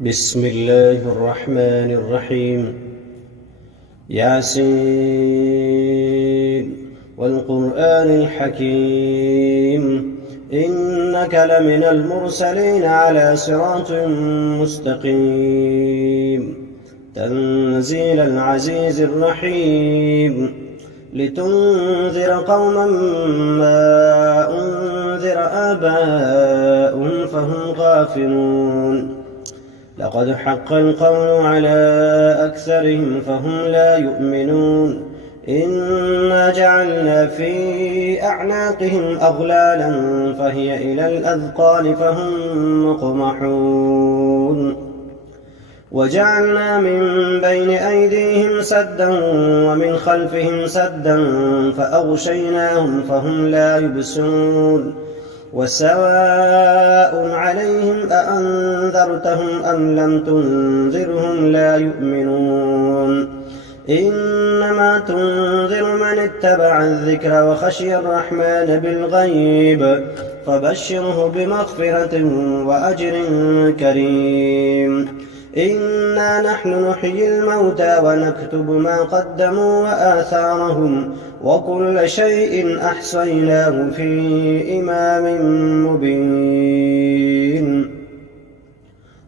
بسم الله الرحمن الرحيم. ياسين والقرآن الحكيم إنك لمن المرسلين على صراط مستقيم تنزيل العزيز الرحيم لتنذر قوما ما أنذر آباؤهم فهم غافلون لقد حق القول على أكثرهم فهم لا يؤمنون إنا جعلنا في أعناقهم أغلالا فهي إلى الأذقان فهم مقمحون وجعلنا من بين أيديهم سدا ومن خلفهم سدا فأغشيناهم فهم لا يبصرون وسواء عليهم أأنذرتهم أم لم تنذرهم لا يؤمنون إنما تنذر من اتبع الذكر وخشي الرحمن بالغيب فبشره بمغفرة وأجر كريم إنا نحن نحيي الموتى ونكتب ما قدموا وآثارهم وكل شيء أحصيناه في إمام مبين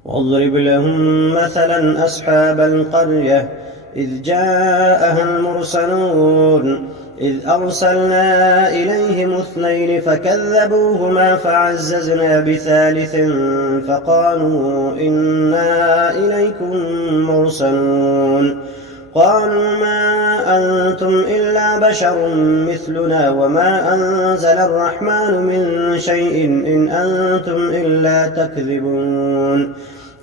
واضرب لهم مثلا أصحاب القرية إذ جاءها المرسلون إذ أرسلنا إليهم 2 فكذبوهما فعززنا بثالث فقالوا إنا إليكم مرسلون قالوا ما أنتم إلا بشر مثلنا وما أنزل الرحمن من شيء إن أنتم إلا تكذبون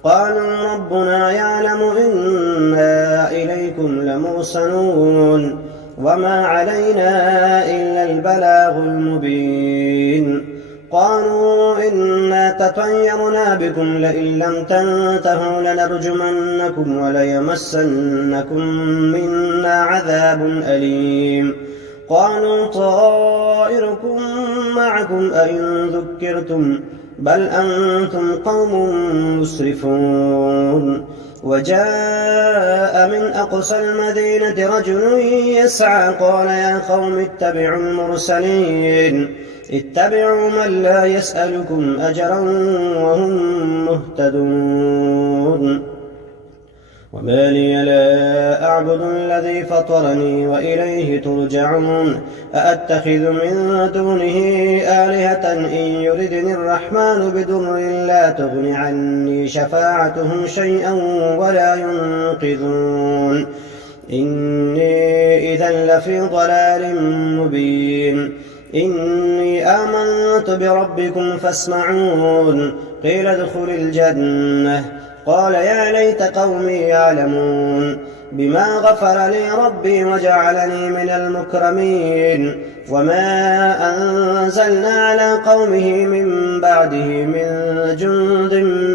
قالوا ربنا يعلم إنا إليكم لمرسلون وما علينا إلا البلاغ المبين قالوا إنا تطيرنا بكم لئن لم تنتهوا لنرجمنكم وليمسنكم منا عذاب أليم قالوا طائركم معكم أئن ذكرتم بل أنتم قوم مسرفون وجاء من أقصى المدينة رجل يسعى قال يا قوم اتبعوا المرسلين اتبعوا من لا يسألكم أجرا وهم مهتدون وما لي لا أعبد الذي فطرني وإليه ترجعون أأتخذ من دونه آلهة إن يردني الرحمن بضر لا تغن عني شفاعتهم شيئا ولا ينقذون إني إذا لفي ضلال مبين إني آمنت بربكم فاسمعون قيل ادخل الجنة قال يا ليت قومي يعلمون بما غفر لي ربي وجعلني من المكرمين وما أنزلنا على قومه من بعده من جند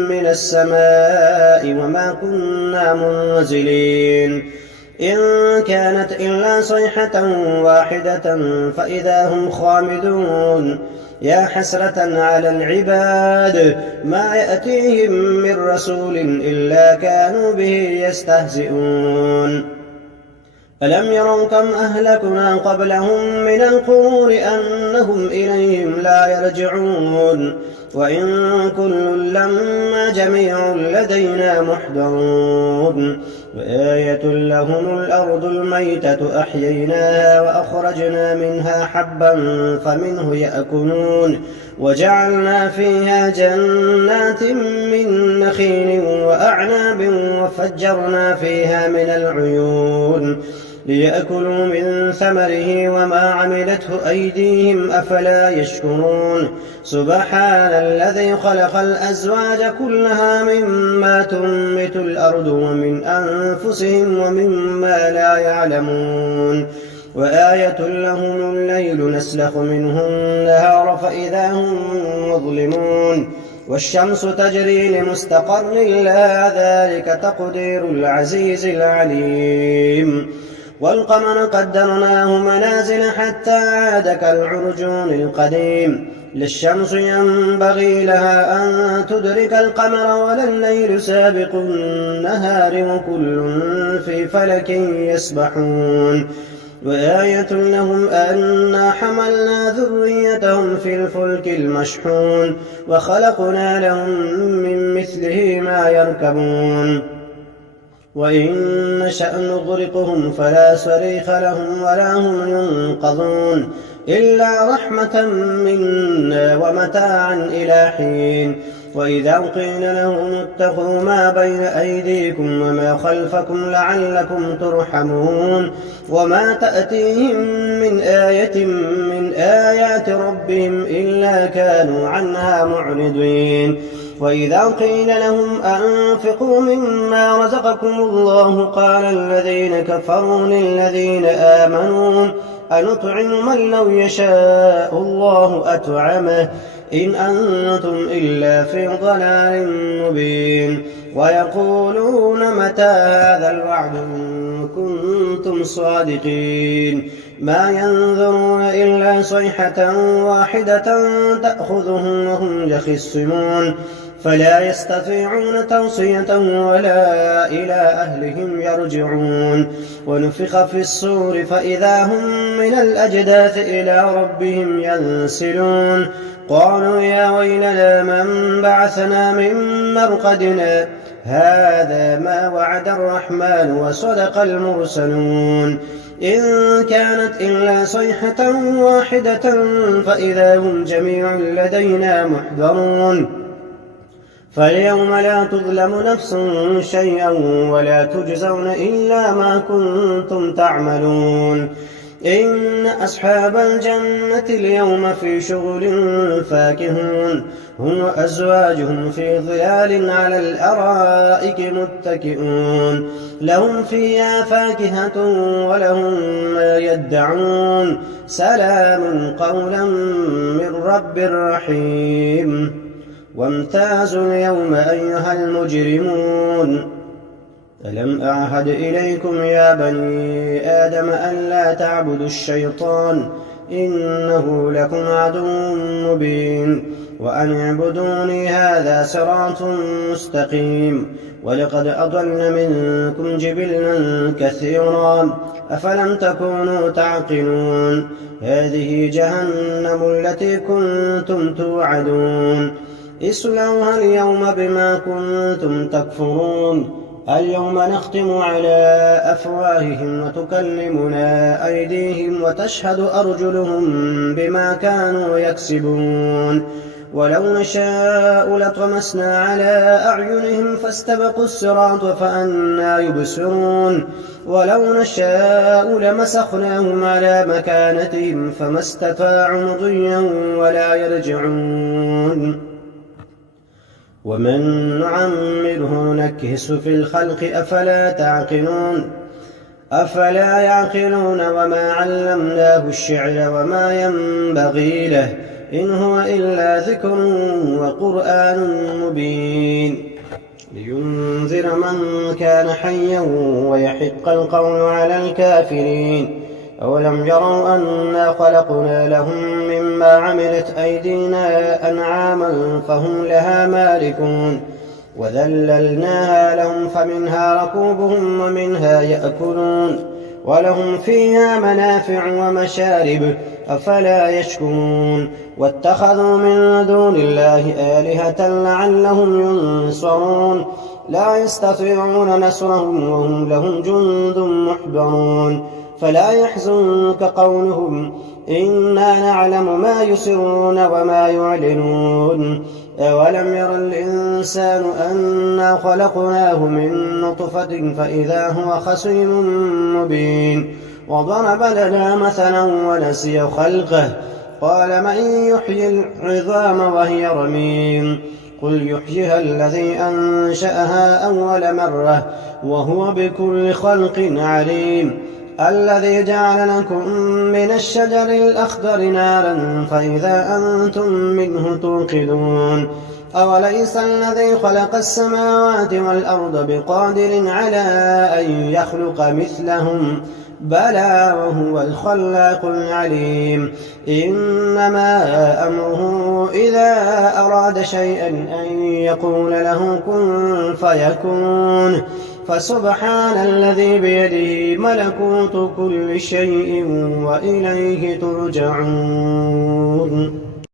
من السماء وما كنا منزلين إن كانت إلا صيحة واحدة فإذا هم خامدون يا حسرة على العباد ما يأتيهم من رسول إلا كانوا به يستهزئون ألم يروا كم أهلكنا قبلهم من القرون أنهم إليهم لا يرجعون وإن كل لما جميع لدينا محضرون وآية لهم الأرض الميتة أحييناها وأخرجنا منها حبا فمنه يأكلون وجعلنا فيها جنات من نخيل وأعناب وفجرنا فيها من العيون ليأكلوا من ثمره وما عملته أيديهم أفلا يشكرون سبحان الذي خلق الأزواج كلها مما تنبت الأرض ومن أنفسهم ومما لا يعلمون وآية لهم الليل نسلخ منه النهار فإذا هم مظلمون والشمس تجري لمستقر لها ذلك تقدير العزيز العليم والقمر قدرناه منازل حتى عاد كالعرجون القديم لا الشمس ينبغي لها أن تدرك القمر ولا الليل سابق النهار وكل في فلك يسبحون وآية لهم أنا حملنا ذريتهم في الفلك المشحون وخلقنا لهم من مثله ما يركبون وإن نشأ نغرقهم فلا صريخ لهم ولا هم ينقذون إلا رحمة منا ومتاعا إلى حين وإذا قيل لهم اتقوا ما بين أيديكم وما خلفكم لعلكم ترحمون وما تأتيهم من آية من آيات ربهم إلا كانوا عنها معرضين وإذا قيل لهم أنفقوا مما رزقكم الله قال الذين كفروا للذين آمنوا أنطعم من لو يشاء الله أطعمه إن أنتم إلا في ضلال مبين ويقولون متى هذا الوعد إن كنتم صادقين ما ينظرون إلا صيحة واحدة تأخذهم وهم يخصمون فلا يستطيعون توصية ولا إلى أهلهم يرجعون ونفخ في الصور فإذا هم من الأجداث إلى ربهم ينسلون قالوا يا ويلنا من بعثنا من مرقدنا هذا ما وعد الرحمن وصدق المرسلون إن كانت إلا صيحة واحدة فإذا هم جميع لدينا محضرون فاليوم لا تظلم نفس شيئا ولا تجزون إلا ما كنتم تعملون إن أصحاب الجنة اليوم في شغل فاكهون هم وأزواجهم في ظلال على الأرائك متكئون لهم فيها فاكهة ولهم ما يدعون سلام قولا من رب رحيم وامتازوا اليوم أيها المجرمون ألم أعهد إليكم يا بني آدم أن لا تعبدوا الشيطان إنه لكم عدو مبين وأن اعبدوني هذا صراط مستقيم ولقد أضل منكم جبلا كثيرا أفلم تكونوا تعقلون هذه جهنم التي كنتم توعدون اصلوها اليوم بما كنتم تكفرون اليوم نختم على أفواههم وتكلمنا أيديهم وتشهد أرجلهم بما كانوا يكسبون ولو نشاء لطمسنا على أعينهم فاستبقوا الصراط فأنى يبصرون ولو نشاء لمسخناهم على مكانتهم فما استطاعوا مضيا ولا يرجعون ومن نعمره نكهس في الخلق أفلا يعقلون وما علمناه الشعر وما ينبغي له إن هو إلا ذكر وقرآن مبين لينذر من كان حيا ويحق القول على الكافرين أولم يروا أنا خلقنا لهم مما عملت أيدينا أنعاما فهم لها مالكون وذللناها لهم فمنها ركوبهم ومنها يأكلون ولهم فيها منافع ومشارب أفلا يشكرون واتخذوا من دون الله آلهة لعلهم ينصرون لا يستطيعون نصرهم وهم لهم جند محضرون فلا يحزنك قولهم إنا نعلم ما يسرون وما يعلنون أولم ير الإنسان أنا خلقناه من نطفة فإذا هو خصيم مبين وضرب لنا مثلا ونسي خلقه قال من يحيي العظام وهي رميم قل يحييها الذي أنشأها أول مرة وهو بكل خلق عليم الذي جعل لكم من الشجر الأخضر نارا فإذا أنتم منه توقدون أوليس الذي خلق السماوات والأرض بقادر على أن يخلق مثلهم بلى وهو الخلاق العليم إنما أمره إذا أراد شيئا أن يقول له كن فيكون فسبحان الذي بيده ملكوت كل شيء وإليه ترجعون